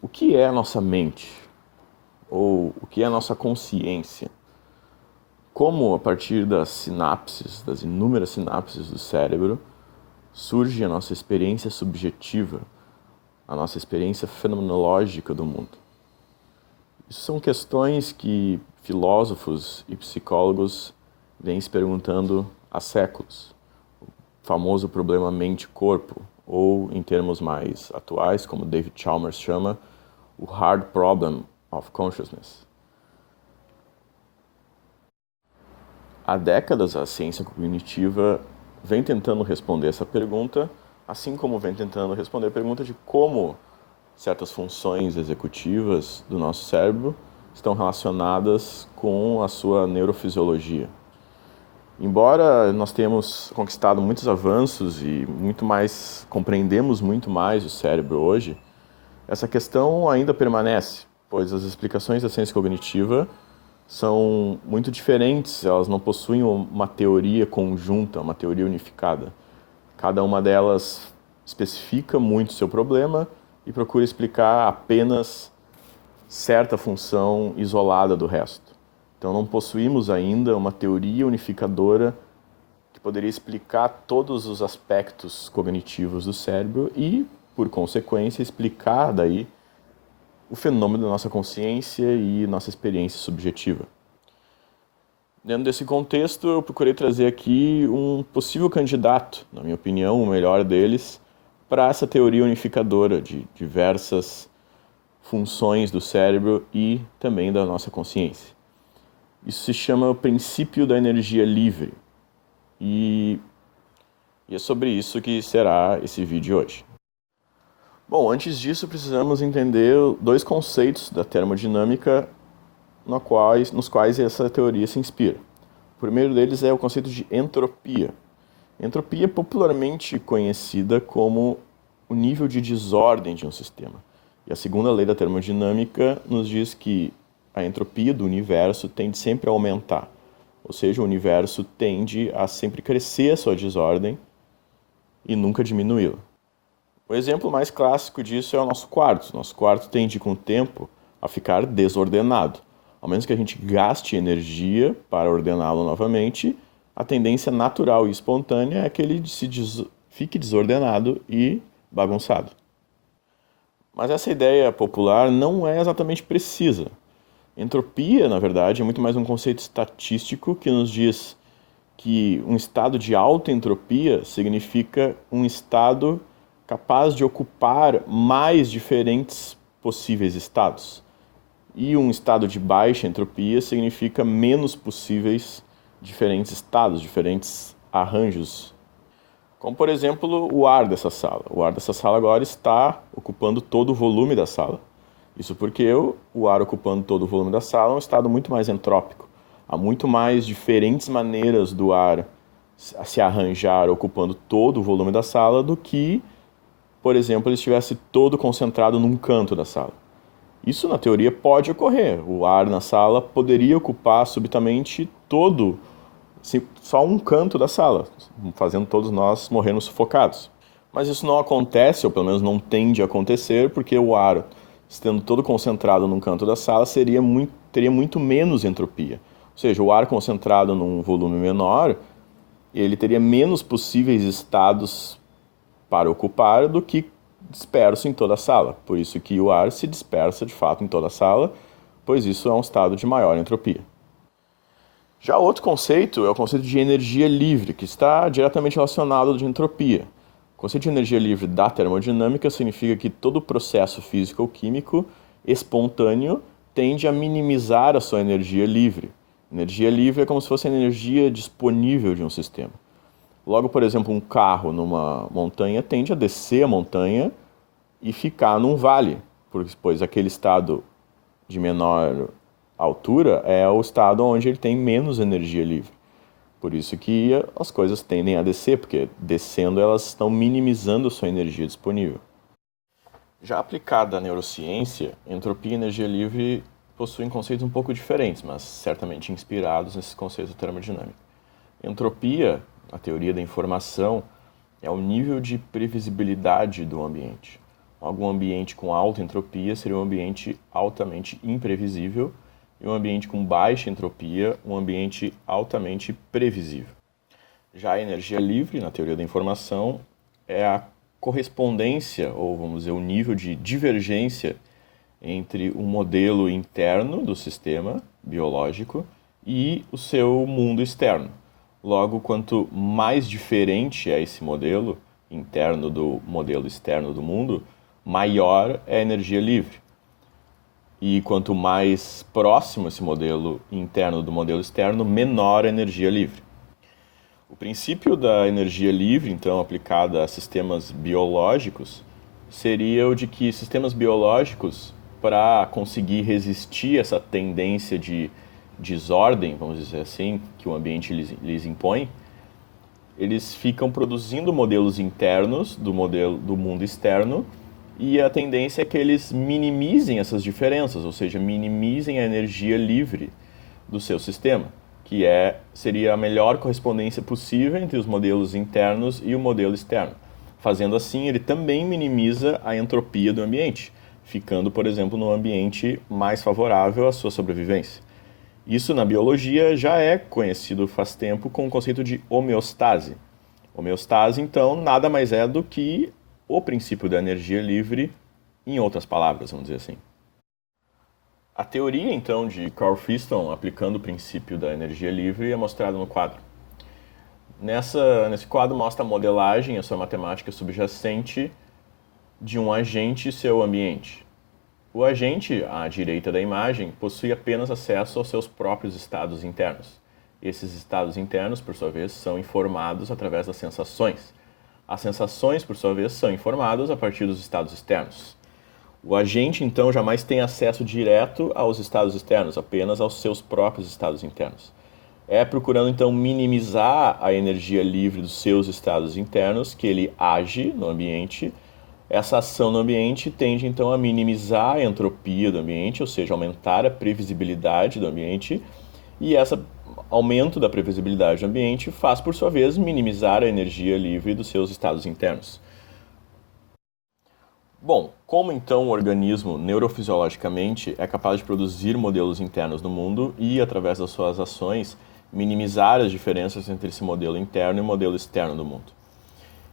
O que é a nossa mente? Ou o que é a nossa consciência? Como, a partir das sinapses, das inúmeras sinapses do cérebro, surge a nossa experiência subjetiva, a nossa experiência fenomenológica do mundo? Isso são questões que filósofos e psicólogos vêm se perguntando há séculos. O famoso problema mente-corpo, ou, em termos mais atuais, como David Chalmers chama, o hard problem of consciousness. Há décadas, a ciência cognitiva vem tentando responder essa pergunta, assim como vem tentando responder a pergunta de como certas funções executivas do nosso cérebro estão relacionadas com a sua neurofisiologia. Embora nós tenhamos conquistado muitos avanços e compreendemos muito mais o cérebro hoje, essa questão ainda permanece, pois as explicações da ciência cognitiva são muito diferentes, elas não possuem uma teoria conjunta, uma teoria unificada. Cada uma delas especifica muito o seu problema e procura explicar apenas certa função isolada do resto. Então não possuímos ainda uma teoria unificadora que poderia explicar todos os aspectos cognitivos do cérebro e, por consequência, explicar daí o fenômeno da nossa consciência e nossa experiência subjetiva. Dentro desse contexto, eu procurei trazer aqui um possível candidato, na minha opinião, o melhor deles, para essa teoria unificadora de diversas funções do cérebro e também da nossa consciência. Isso se chama o princípio da energia livre. E é sobre isso que será esse vídeo hoje. Bom, antes disso precisamos entender dois conceitos da termodinâmica nos quais essa teoria se inspira. O primeiro deles é o conceito de entropia. Entropia é popularmente conhecida como o nível de desordem de um sistema. E a segunda lei da termodinâmica nos diz que a entropia do universo tende sempre a aumentar. Ou seja, o universo tende a sempre crescer a sua desordem e nunca diminuí-la. O exemplo mais clássico disso é o nosso quarto. Nosso quarto tende, com o tempo, a ficar desordenado. Ao menos que a gente gaste energia para ordená-lo novamente, a tendência natural e espontânea é que ele fique desordenado e bagunçado. Mas essa ideia popular não é exatamente precisa. Entropia, na verdade, é muito mais um conceito estatístico que nos diz que um estado de alta entropia significa um estado capaz de ocupar mais diferentes possíveis estados. E um estado de baixa entropia significa menos possíveis diferentes estados, diferentes arranjos. Como, por exemplo, o ar dessa sala. O ar dessa sala agora está ocupando todo o volume da sala. Isso porque o ar ocupando todo o volume da sala é um estado muito mais entrópico. Há muito mais diferentes maneiras do ar se arranjar ocupando todo o volume da sala do que, por exemplo, ele estivesse todo concentrado num canto da sala. Isso, na teoria, pode ocorrer. O ar na sala poderia ocupar subitamente só um canto da sala, fazendo todos nós morrermos sufocados. Mas isso não acontece, ou pelo menos não tende a acontecer, porque o ar, estando todo concentrado num canto da sala, teria muito menos entropia. Ou seja, o ar concentrado num volume menor, ele teria menos possíveis estados para ocupar do que disperso em toda a sala. Por isso que o ar se dispersa de fato em toda a sala, pois isso é um estado de maior entropia. Já outro conceito é o conceito de energia livre, que está diretamente relacionado à entropia. O conceito de energia livre da termodinâmica significa que todo processo físico ou químico espontâneo tende a minimizar a sua energia livre. Energia livre é como se fosse a energia disponível de um sistema. Logo, por exemplo, um carro numa montanha tende a descer a montanha e ficar num vale, pois aquele estado de menor altura é o estado onde ele tem menos energia livre. Por isso que as coisas tendem a descer, porque descendo elas estão minimizando a sua energia disponível. Já aplicada à neurociência, entropia e energia livre possuem conceitos um pouco diferentes, mas certamente inspirados nesses conceitos da termodinâmica. Entropia, a teoria da informação, é o nível de previsibilidade do ambiente. Algum ambiente com alta entropia seria um ambiente altamente imprevisível, e um ambiente com baixa entropia, um ambiente altamente previsível. Já a energia livre, na teoria da informação, é a correspondência, ou vamos dizer, o nível de divergência entre o modelo interno do sistema biológico e o seu mundo externo. Logo, quanto mais diferente é esse modelo interno do modelo externo do mundo, maior é a energia livre. E quanto mais próximo esse modelo interno do modelo externo, menor a energia livre. O princípio da energia livre, então, aplicada a sistemas biológicos, seria o de que sistemas biológicos, para conseguir resistir a essa tendência de desordem, vamos dizer assim, que o ambiente lhes impõe, eles ficam produzindo modelos internos do mundo externo, e a tendência é que eles minimizem essas diferenças, ou seja, minimizem a energia livre do seu sistema, que seria a melhor correspondência possível entre os modelos internos e o modelo externo. Fazendo assim, ele também minimiza a entropia do ambiente, ficando, por exemplo, num ambiente mais favorável à sua sobrevivência. Isso na biologia já é conhecido faz tempo com o conceito de homeostase. Homeostase, então, nada mais é do que o princípio da energia livre, em outras palavras, vamos dizer assim. A teoria, então, de Carl Friston aplicando o princípio da energia livre é mostrada no quadro. Nesse quadro mostra a modelagem e a sua matemática subjacente de um agente e seu ambiente. O agente, à direita da imagem, possui apenas acesso aos seus próprios estados internos. Esses estados internos, por sua vez, são informados através das sensações. As sensações, por sua vez, são informadas a partir dos estados externos. O agente, então, jamais tem acesso direto aos estados externos, apenas aos seus próprios estados internos. É procurando, então, minimizar a energia livre dos seus estados internos que ele age no ambiente. Essa ação no ambiente tende, então, a minimizar a entropia do ambiente, ou seja, aumentar a previsibilidade do ambiente, e esse aumento da previsibilidade do ambiente faz, por sua vez, minimizar a energia livre dos seus estados internos. Bom, como então o organismo neurofisiologicamente é capaz de produzir modelos internos no mundo e, através das suas ações, minimizar as diferenças entre esse modelo interno e o modelo externo do mundo?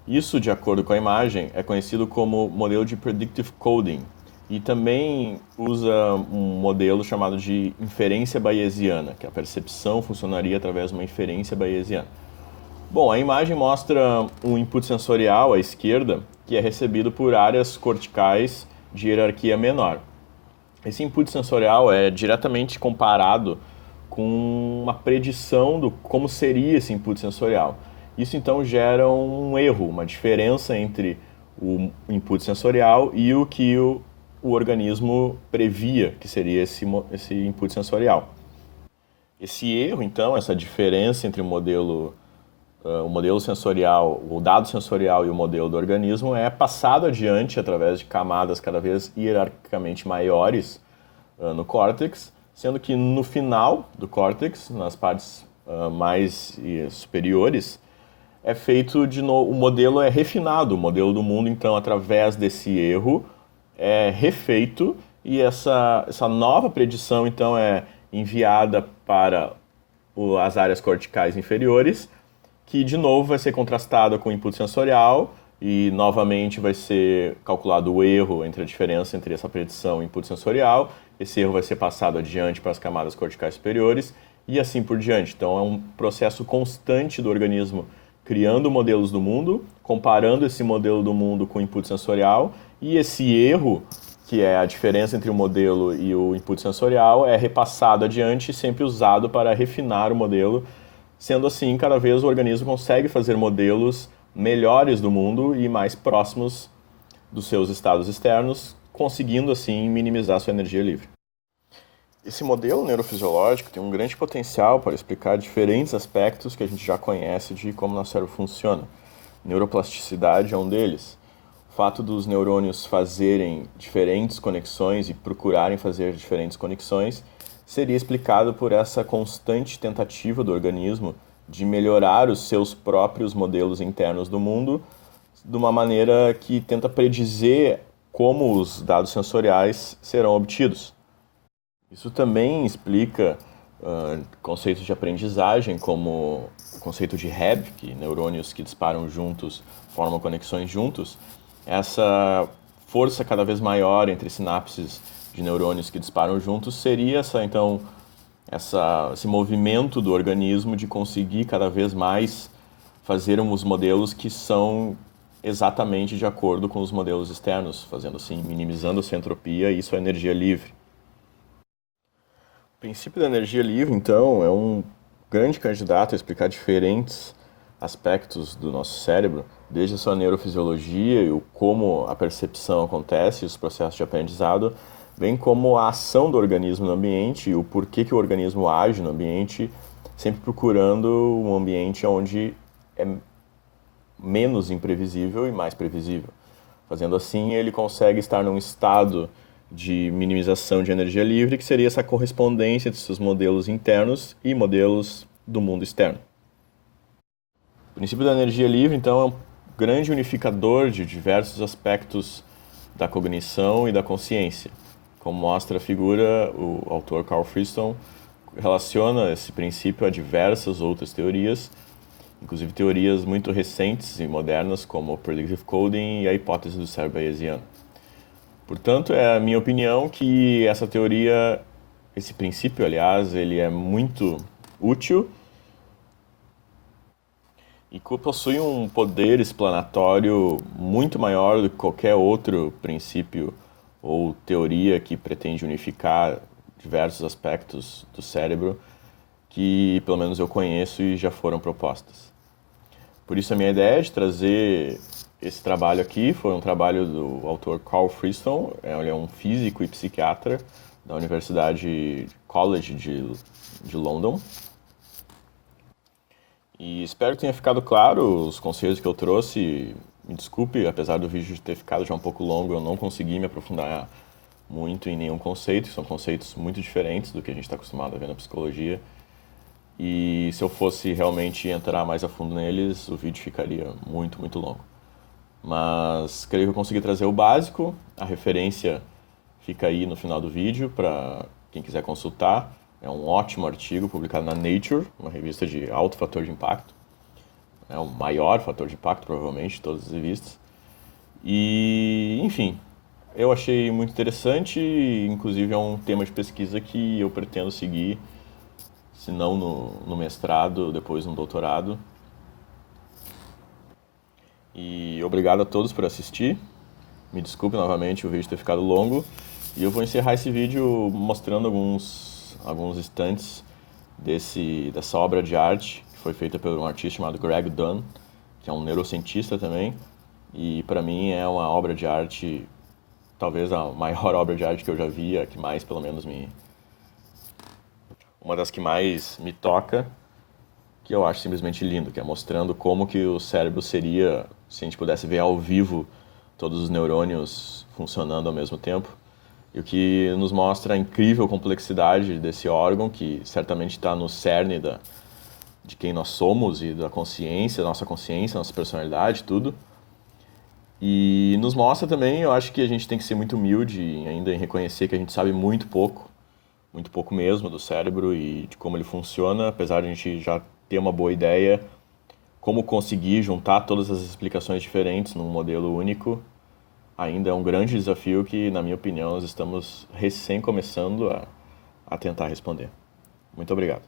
Isso, de acordo com a imagem, é conhecido como modelo de Predictive Coding, e também usa um modelo chamado de inferência bayesiana, que a percepção funcionaria através de uma inferência bayesiana. Bom, a imagem mostra um input sensorial à esquerda, que é recebido por áreas corticais de hierarquia menor. Esse input sensorial é diretamente comparado com uma predição do como seria esse input sensorial. Isso então gera um erro, uma diferença entre o input sensorial e o que o organismo previa que seria esse input sensorial. Esse erro, então, essa diferença entre o modelo sensorial, o dado sensorial e o modelo do organismo é passado adiante através de camadas cada vez hierarquicamente maiores no córtex, sendo que no final do córtex, nas partes mais superiores, é feito de novo, o modelo é refinado, o modelo do mundo, então, através desse erro, é refeito, e essa nova predição, então, é enviada para as áreas corticais inferiores, que de novo vai ser contrastada com o input sensorial, e novamente vai ser calculado o erro entre a diferença entre essa predição e o input sensorial. Esse erro vai ser passado adiante para as camadas corticais superiores, e assim por diante. Então é um processo constante do organismo criando modelos do mundo, comparando esse modelo do mundo com o input sensorial, e esse erro, que é a diferença entre o modelo e o input sensorial, é repassado adiante e sempre usado para refinar o modelo. Sendo assim, cada vez o organismo consegue fazer modelos melhores do mundo e mais próximos dos seus estados externos, conseguindo assim minimizar sua energia livre. Esse modelo neurofisiológico tem um grande potencial para explicar diferentes aspectos que a gente já conhece de como nosso cérebro funciona. Neuroplasticidade é um deles. O fato dos neurônios fazerem diferentes conexões e procurarem fazer diferentes conexões seria explicado por essa constante tentativa do organismo de melhorar os seus próprios modelos internos do mundo de uma maneira que tenta predizer como os dados sensoriais serão obtidos. Isso também explica conceitos de aprendizagem, como o conceito de Hebb, que neurônios que disparam juntos formam conexões juntos. Essa força cada vez maior entre sinapses de neurônios que disparam juntos seria esse movimento do organismo de conseguir cada vez mais fazer os modelos que são exatamente de acordo com os modelos externos, fazendo assim, minimizando a sua entropia, e isso é energia livre. O princípio da energia livre, então, é um grande candidato a explicar diferentes aspectos do nosso cérebro, desde a sua neurofisiologia e como a percepção acontece, os processos de aprendizado, bem como a ação do organismo no ambiente e o porquê que o organismo age no ambiente, sempre procurando um ambiente onde é menos imprevisível e mais previsível. Fazendo assim, ele consegue estar num estado de minimização de energia livre, que seria essa correspondência entre seus modelos internos e modelos do mundo externo. O princípio da energia livre, então, é um grande unificador de diversos aspectos da cognição e da consciência. Como mostra a figura, o autor Carl Friston relaciona esse princípio a diversas outras teorias, inclusive teorias muito recentes e modernas, como o Predictive Coding e a hipótese do cérebro bayesiano. Portanto, é a minha opinião que essa teoria, esse princípio, aliás, ele é muito útil e possui um poder explanatório muito maior do que qualquer outro princípio ou teoria que pretende unificar diversos aspectos do cérebro que, pelo menos, eu conheço e já foram propostas. Por isso, a minha ideia de trazer esse trabalho aqui foi um trabalho do autor Carl Friston. Ele é um físico e psiquiatra da Universidade College de London. E espero que tenha ficado claro os conceitos que eu trouxe. Me desculpe, apesar do vídeo ter ficado já um pouco longo, eu não consegui me aprofundar muito em nenhum conceito. São conceitos muito diferentes do que a gente está acostumado a ver na psicologia. E se eu fosse realmente entrar mais a fundo neles, o vídeo ficaria muito, muito longo. Mas creio que eu consegui trazer o básico. A referência fica aí no final do vídeo para quem quiser consultar. É um ótimo artigo publicado na Nature, uma revista de alto fator de impacto. É o maior fator de impacto, provavelmente, de todas as revistas. E, enfim, eu achei muito interessante. Inclusive, é um tema de pesquisa que eu pretendo seguir, se não no mestrado, depois no doutorado. E obrigado a todos por assistir. Me desculpe novamente o vídeo ter ficado longo. E eu vou encerrar esse vídeo mostrando alguns instantes dessa obra de arte que foi feita por um artista chamado Greg Dunn, que é um neurocientista também. E para mim é uma obra de arte, talvez a maior obra de arte que eu já vi, a que mais, pelo menos, uma das que mais me toca, que eu acho simplesmente lindo, que é mostrando como que o cérebro seria se a gente pudesse ver ao vivo todos os neurônios funcionando ao mesmo tempo, e o que nos mostra a incrível complexidade desse órgão, que certamente está no cerne de quem nós somos e da consciência, nossa personalidade, tudo. E nos mostra também, eu acho que a gente tem que ser muito humilde ainda em reconhecer que a gente sabe muito pouco mesmo do cérebro e de como ele funciona, apesar de a gente já ter uma boa ideia, como conseguir juntar todas as explicações diferentes num modelo único, ainda é um grande desafio que, na minha opinião, nós estamos recém começando a tentar responder. Muito obrigado.